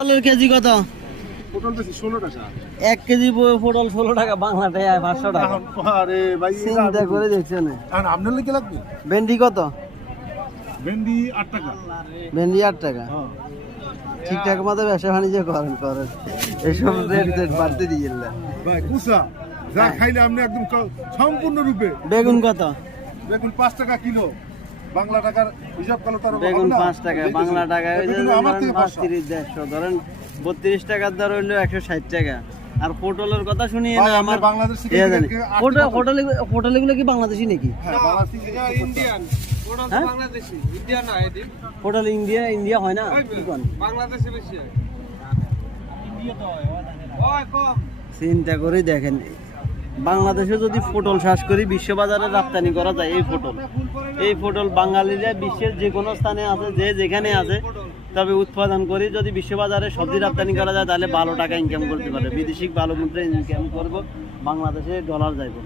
পটলের কেজি কত? পটল বেশি 16 টাকা। 1 কেজি পটল 16 টাকা, বাংলাটায় 500 টাকা। আরে ভাই চিন্তা করে দেখছেন। আর আপনার লিখে লাগবে ভেন্ডি কত? ভেন্ডি 8 টাকা। ভেন্ডি 8 টাকা। হ্যাঁ ঠিকঠাক মতো ব্যবসা বাণিজ্য করেন। এইসব রেট বাড়তে দিয়ে ভাই কুসা যা খাইলে আপনি একদম সম্পূর্ণ রূপে। বেগুন কত? বেগুন 5 টাকা কিলো। বাংলা টাকার হিসাব করলে তার বেগুন 5 টাকা, বাংলা টাকায় আমার থেকে 30 150, ধরেন 32 টাকার দর হইলো 160 টাকা। আর পটলের কথা শুনি না আমার বাংলাদেশ পটল এগুলো কি বাংলাদেশি নাকি? ইন্ডিয়ান পটল হ্যাঁ? বাংলাদেশি ইন্ডিয়া না এদিন পটল ইন্ডিয়া হয় না? কি কোন? বাংলাদেশে বেশি হয় ইন্ডিয়া তো হয় ওই কম চিন্তা করে দেখেন, বাংলাদেশে যদি পটল চাষ করি বিশ্ববাজারে রপ্তানি করা যায়, এই পটল বাঙালিরা বিশ্বের যে কোনো স্থানে আছে, যে যেখানে আছে, তবে উৎপাদন করি যদি বিশ্ববাজারে সবজি রপ্তানি করা যায় তাহলে ভালো টাকা ইনকাম করতে পারে। বিদেশি ভালো মুদ্রা ইনকাম করবো, বাংলাদেশে ডলার যাইব।